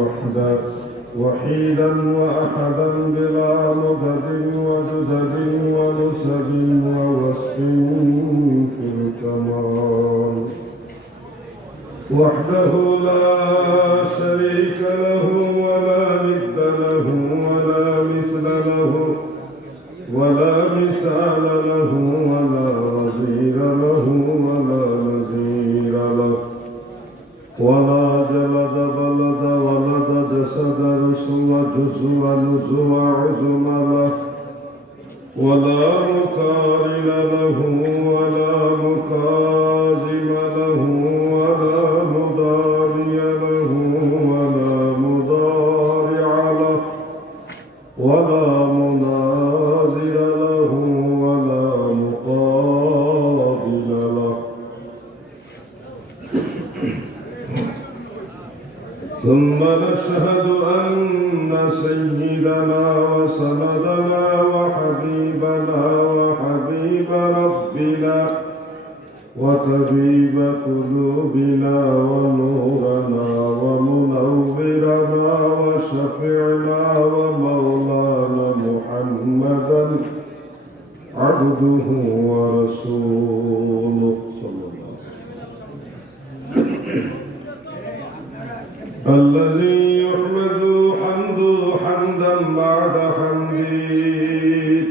وحدا وحيدا وأحدا بلا مدد وجدد ونسب ووصف في الكمال وحده لا شريك له ولا ند له ولا مثل له ولا مثال له ولا وزير له ولا نظير له ولا جلد بلد ولد جسد رسل جزو نزو عزم له ولا مقارن له ولا مكاظم له ولا مضاري له ولا مضارع له ولا مناظر له ولا مقابل له ثم نشهد أن سيدنا وسندنا وحبيبنا وحبيب ربنا وطبيب قلوبنا ونورنا ومنورنا وشفيعنا ومولانا محمدا عبده ورسوله صلى الله عليه وسلم الذي يحمد حمدا بعد حمده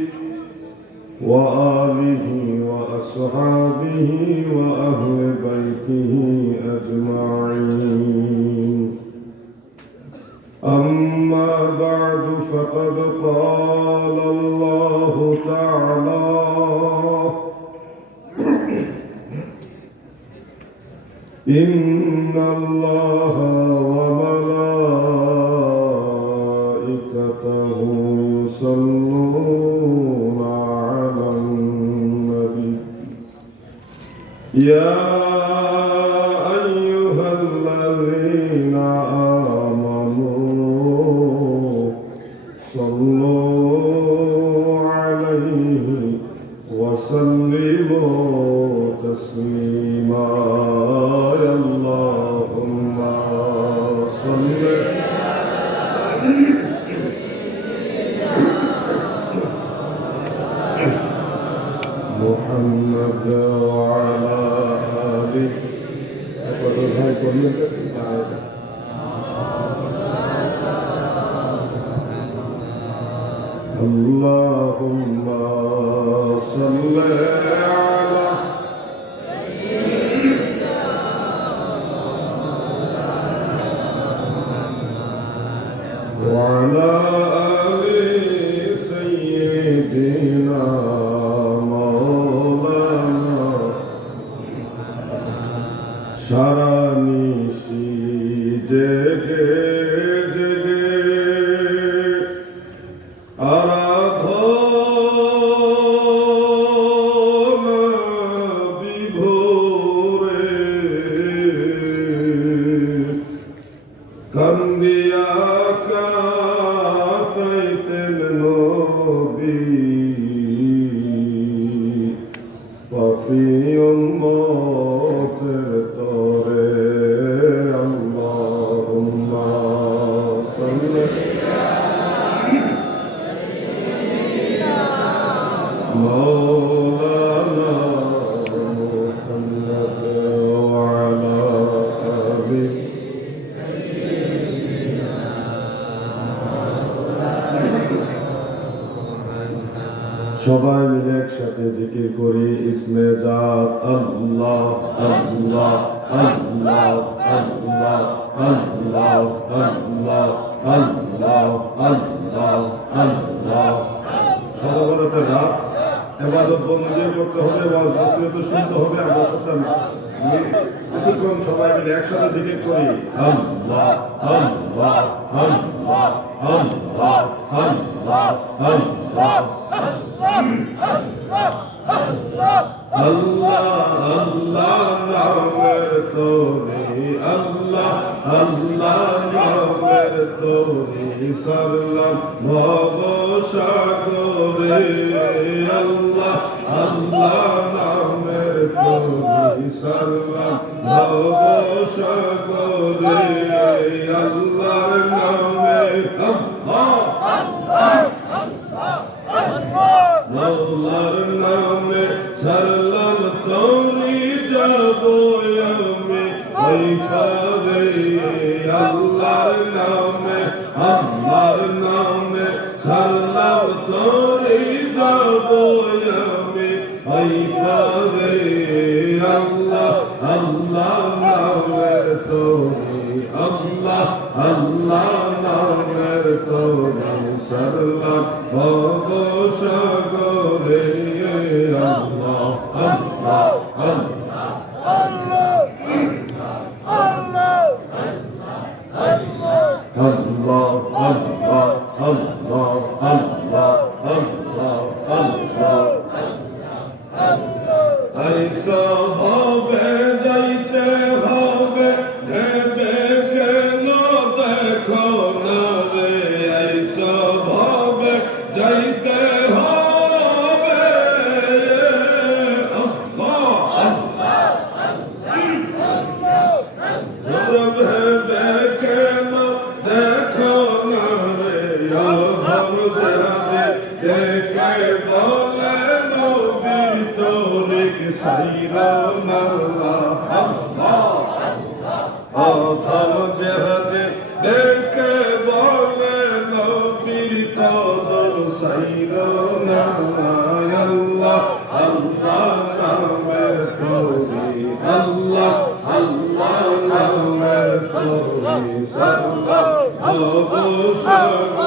وآله وأصحابه وأهل بيته أجمعين أما بعد فقد قال الله تعالى إن الله وملائكته يصلون على النبي يا أيها الذين آمنوا صلوا عليه وسلموا تسليما اللهم صل محمد وعلى آله اللهم صل على وعلى آل سيدنا مولانا সারানিশি জেগে জেগে আরাধনা বিভোরে কান্দিয়া কাটাইতেন নবী পাপী উম্মতের তরে আল্লাহুম্মা সাল্লি মাওলানা মুহাম্মদ ওয়া আলা আলিহি সবাই মিলে একসাথে জিকির করি ইসমে জাত আল্লাহ আল্লাহ আল্লাহ আল্লাহ আল্লাহ আল্লাহ আল্লাহ আল্লাহ আল্লাহ সবাইতে রাত ইবাদত বন্দী করতে হবে ওয়াজ নসিহত শুনতে হবে আমরা কিছুক্ষণ সবাই মিলে একসাথে জিকির করি আল্লাহ আল্লাহ আল্লাহ আল্লাহ আল্লাহ আল্লাহ আল্লাহ আল্লাহ নামের তোরে আল্লাহ আল্লাহ নামের তোরে সারলাম ভব সাগরে আল্লাহ আল্লাহ নামের তোরে সারলাম ভব সাগরে আল্লাহ নামে মৌলার নামে সারলাম তোরি যাব আমি ওই পারে আল্লাহর নামে সারলাম তোরি যাব আমি ওই পারে আল্লাহ আল্লাহ নামের তোরি আল্লাহ আল্লাহ নামের তোরি সারলাম ভব সাগরে আল্লাহ আল্লাহ আল্লাহ আল্লাহ আল্লাহ আল্লাহ আল্লাহ আল্লাহ আইসা হবে যাইতে হবে ভেবে কেন দেখো না রে আইসা হবে যাইতে হবে ভেবে কেন দেখো না রে দেখে বলে নবী তোরিক সাইরা মাল্লা আল্লাহ জেহাদে দেখে বলে নবীর কদর সাইরা আল্লাহ আল্লাহ নামে তোরি আল্লাহ আল্লাহ নামে তোরি সাল্লাহ অবসরে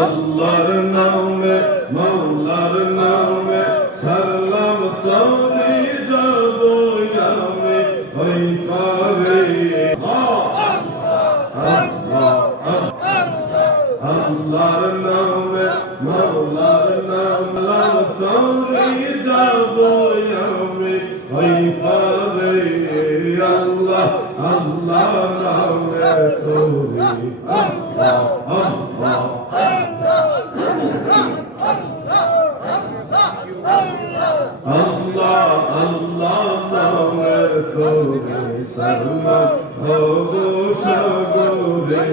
আল্লাহর নামে মৌলার নামে সারলাম তোরি যাব আমি ওই পারে আল্লাহর নামে মৌলার নামে তোরি যাব আমি ওই পারে আল্লাহ আল্লাহ নামে তোরি আল্লাহ আল্লাহ আল্লাহ আল্লাহ নামে তোরে সারলাম ভব সাগরে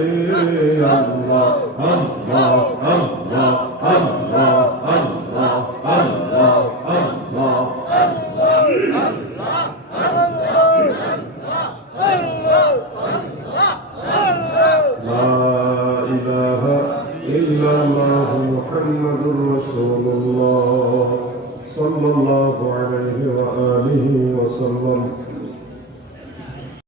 আল্লাহ আল্লাহ আল্লাহ আল্লাহ আল্লাহ আল্লাহ আল্লাহ লা ইলাহা ইল্লাল্লাহ মুহাম্মাদুর রাসূলুল্লাহ সাল্লাল্লাহু আলাইহি ওয়া আলিহি ওয়া সাল্লাম